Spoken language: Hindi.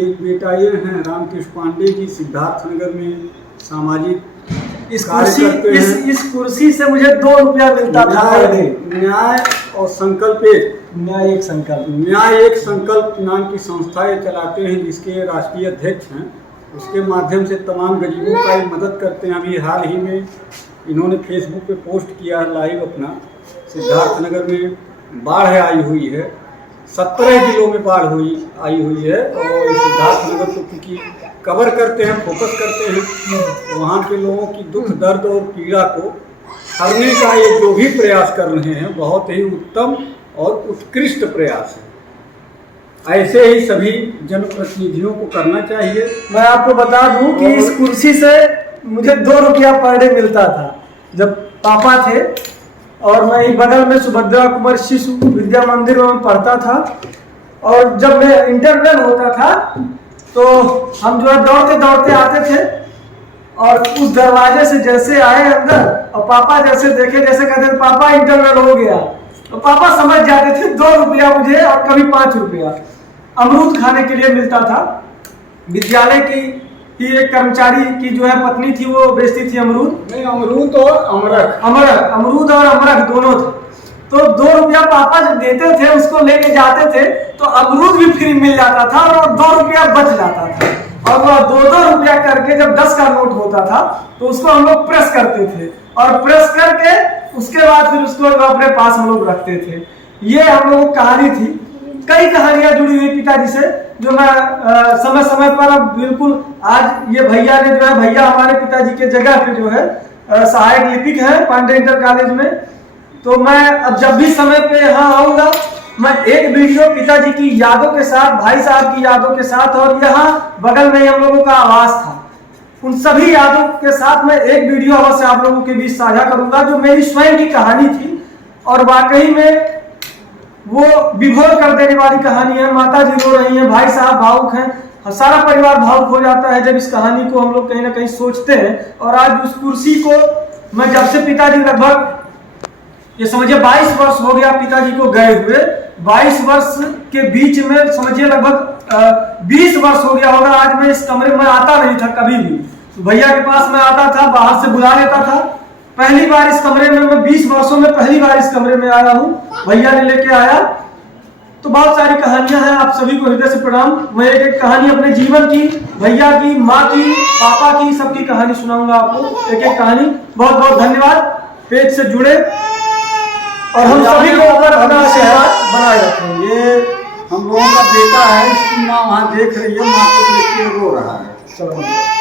एक बेटा ये हैं रामकृष्ण पांडे जी, सिद्धार्थ नगर में सामाजिक इस कुर्सी से मुझे 2 रुपया मिलता था। न्याय और संकल्प न्याय एक संकल्प नाम की संस्था ये चलाते हैं, जिसके राष्ट्रीय अध्यक्ष हैं। उसके माध्यम से तमाम गरीबों का मदद करते हैं। अभी हाल ही में इन्होंने फेसबुक पे पोस्ट किया है लाइव अपना, सिद्धार्थ नगर में बाढ़ आई हुई है, 17 जिलों में बाढ़ आई हुई है। और सिद्धार्थ नगर को क्योंकि कवर करते हैं, फोकस करते हैं, वहाँ के लोगों की दुख दर्द और पीड़ा को हरने का ये जो भी प्रयास कर रहे हैं बहुत ही उत्तम और उत्कृष्ट प्रयास है। ऐसे ही सभी जनप्रतिनिधियों को करना चाहिए। मैं आपको बता दूं कि इस कुर्सी से मुझे 2 रुपया पर डे मिलता था जब पापा थे, और मैं ही बगल में सुभद्रा कुमार शिशु विद्या मंदिर में पढ़ता था। और जब मैं इंटरवल होता था तो हम जो है दौड़ते दौड़ते आते थे, और उस दरवाजे से जैसे आए अंदर और पापा जैसे देखे, जैसे कहते थे पापा इंटरवल हो गया, तो पापा समझ जाते थे 2 रुपया मुझे और कभी 5 रुपया अमरूद खाने के लिए मिलता था। विद्यालय की एक कर्मचारी की जो है पत्नी थी, वो बेचती थी अमरूद। नहीं, अमरूद और अमरख अमरूद और अमरख दोनों थे। तो 2 रुपया पापा जब देते थे, उसको लेके जाते थे तो अमरूद भी फ्री मिल जाता था और 2 रुपया बच जाता था। और वह 2-2 रुपया करके जब 10 का नोट होता था तो उसको हम लोग प्रेस करते थे, और प्रेस करके उसके बाद फिर उसको अपने पास हम लोग रखते थे। ये हम लोगों की कहानी थी। कई कहानियां जुड़ी हुई पिताजी से, जो मैं समय समय पर, अब बिल्कुल आज ये भैया ने जो है, भैया हमारे पिताजी के जगह पे जो है सहायक लिपिक है पांडे इंटर कॉलेज में। तो मैं अब जब भी समय पे यहाँ आऊँगा, मैं एक वीडियो पिताजी की यादों के साथ, भाई साहब की यादों के साथ, और यहाँ बगल में हम लोगों का आवास था, उन सभी यादों के साथ मैं एक वीडियो अवश्य आप लोगों के बीच साझा करूंगा, जो मेरी स्वयं की कहानी थी। और वाकई में वो विभोर कर देने वाली कहानी है। माता जी रो रही हैं, भाई साहब भावुक हैं, सारा परिवार भावुक हो जाता है जब इस कहानी को हम लोग कहीं ना कहीं सोचते हैं। और आज उस कुर्सी को मैं जब से पिताजी लगभग ये समझिए 22 वर्ष हो गया पिताजी को गए हुए, 22 वर्ष के बीच में समझिए लगभग 20 वर्ष हो गया होगा। आज मैं इस कमरे में आता नहीं था कभी भी, भैया के पास मैं आता था, बाहर से बुला लेता था। पहली बार इस कमरे में, मैं 20 वर्षों में पहली बार इस कमरे में आया हूँ, भैया ने लेके आया। तो बहुत सारी कहानियां हैं, आप सभी को हृदय से प्रणाम। मैं एक कहानी अपने जीवन की, भैया की, माँ की, पापा की, सबकी कहानी सुनाऊंगा आपको, एक कहानी। बहुत बहुत धन्यवाद पेज से जुड़े, और हम सभी को ऊपर अपना आशीर्वाद बनाए रखें। ये हम लोगों का बेटा है, इसकी माँ वहाँ देख रही है, माँ को देख के रो रहा है। चलो।